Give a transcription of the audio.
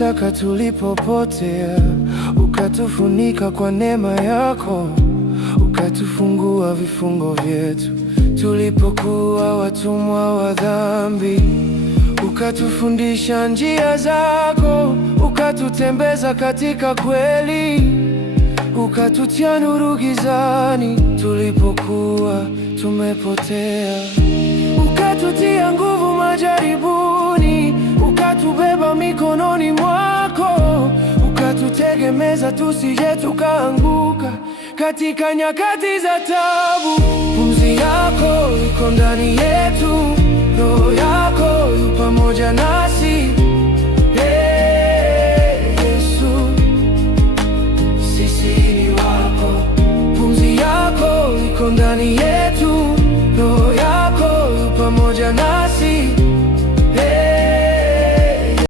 mashaka tulipopotea, ukatufunika kwa neema yako, ukatufungua vifungo vyetu tulipokuwa watumwa wa dhambi, ukatufundisha njia zako, ukatutembeza katika kweli, ukatutia nuru gizani tulipokuwa tumepotea, ukatutia nguvu majaribuni, ukatubeba mikononi mwako, ukatutegemeza tusije tukaanguka katika nyakati za taabu. Pumzi yako iko ndani yetu, Roho yako yu pamoja nasi.